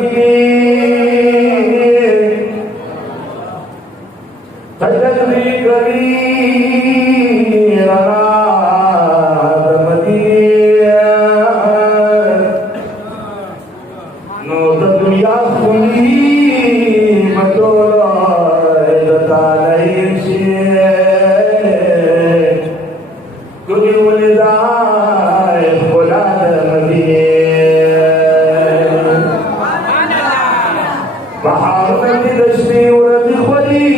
मदीने तजल्ली करी रात मदीने नो दुनिया खुली मतोला दता नहीं छे कुनी वलिदाय फुलाद मदीने बहार में दशमी उरद खुली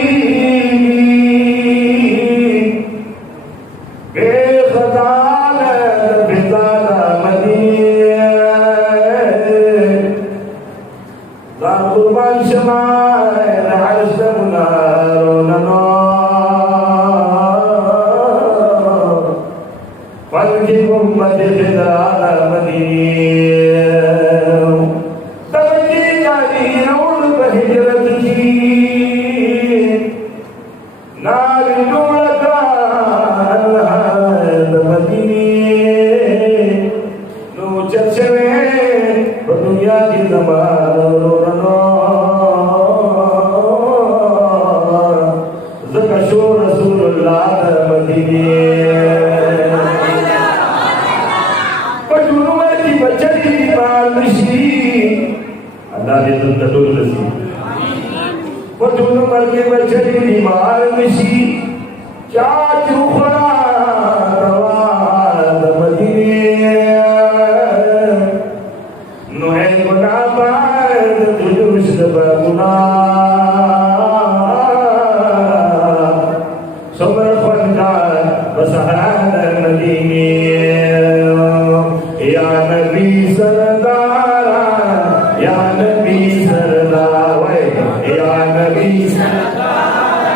बेखदान बिताना मदीने ला कुर्बान शमाए अर्श मुनारोननो फलकी उम्मत बिलाल मदीने तबकी जारी नौल बहिजरत की नारी डोलका अल्लाह मदीने नो चचवे दुनिया की तमारोनो ज़कशो रसूलुल्लाह मदीने अल्लाह ने तुम तटोल नसी वो तुम मर के बचड़ी बीमार मिशी क्या चुखड़ा दवाद मदीने नोए गुना बाद तुझुश गुना सबर खंदा बसहाद मदीने या नबी सरदार या नबी सरदार या नबी सरदार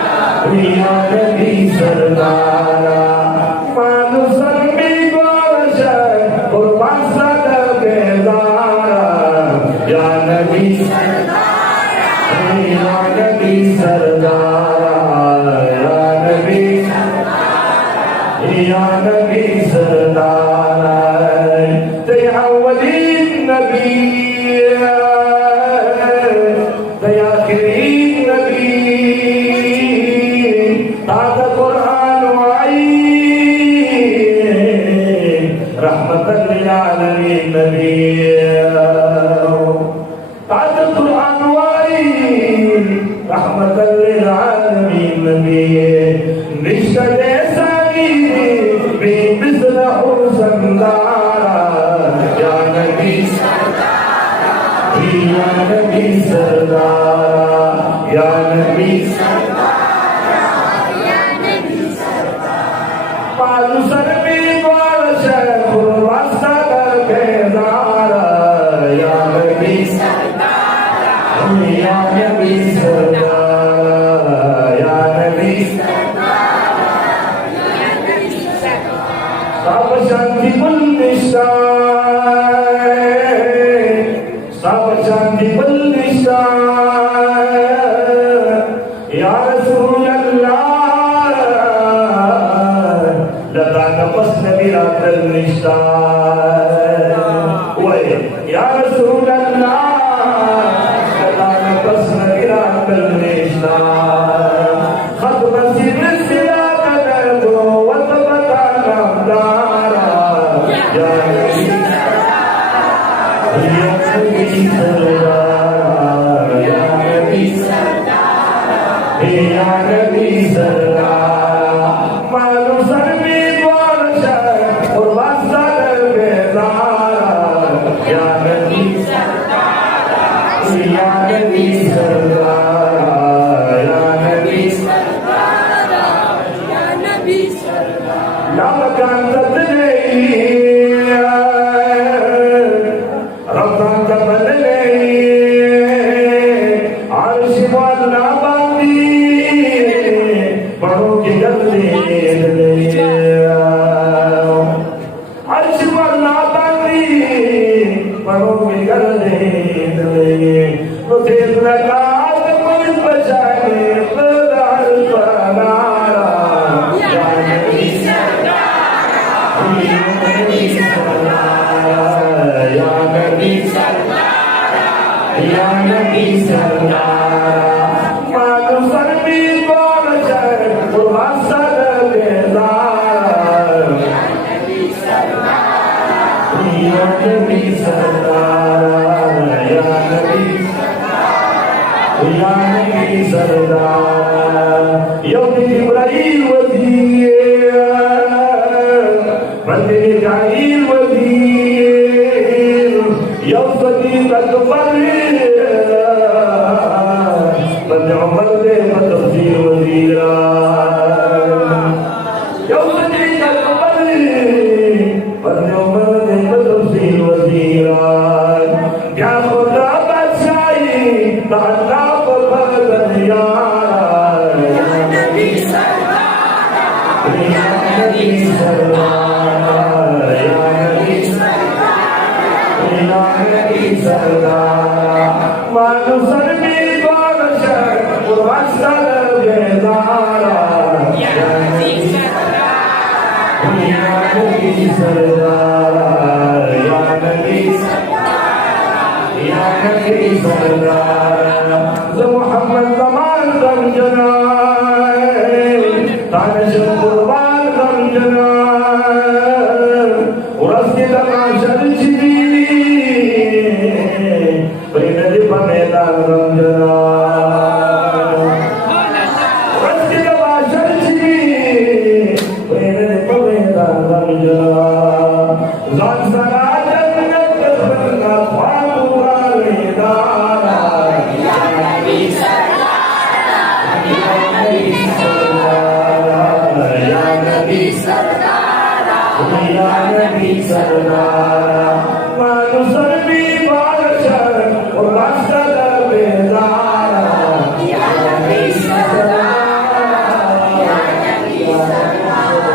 या नबी सरदार मानु सरमी गोश कुर्बान सद बेदार या नबी सरदार या नबी सरदार या नबी सरदार या नबी सरदार या वली नबी या नबी सरकार मानुस भी कौन चर वसल बेजार या नबी सरकार या नबी सरकार यौम इब्राहिम वज़ीर बंदे जाहिल वज़ीर यौम सदीक अकबर बंदे उमर दे तफसीर वज़ीरा यौम सदीक अकबर बंदे उमर दे तफसीर वज़ीरा क्या खुदा बचाई ताला बदल यार या नबी सरकार या नबी सरकार या नबी सरकार मानुस भी कौन शर वसल बेदारा या नबी सरकार या नबी सरकार या नबी या नबी सरकार मोहम्मद कमाल गम जनाए तानश कुर्बान गम जनाए उरस्ती तमाशर चिबीली प्रेनदी पमेदान गम जनाए उरस्ती तमाशर चिबीली प्रेनदी पमेदान गम जनाए जान सरा जन्नत बरना ख्वाबुआ लेदारा या नबी सरकार या नबी सरकार या नबी सरकार या नबी सरकार मानुस भी बादशाह और वसल बेदारा या नबी सरकार या नबी सरकार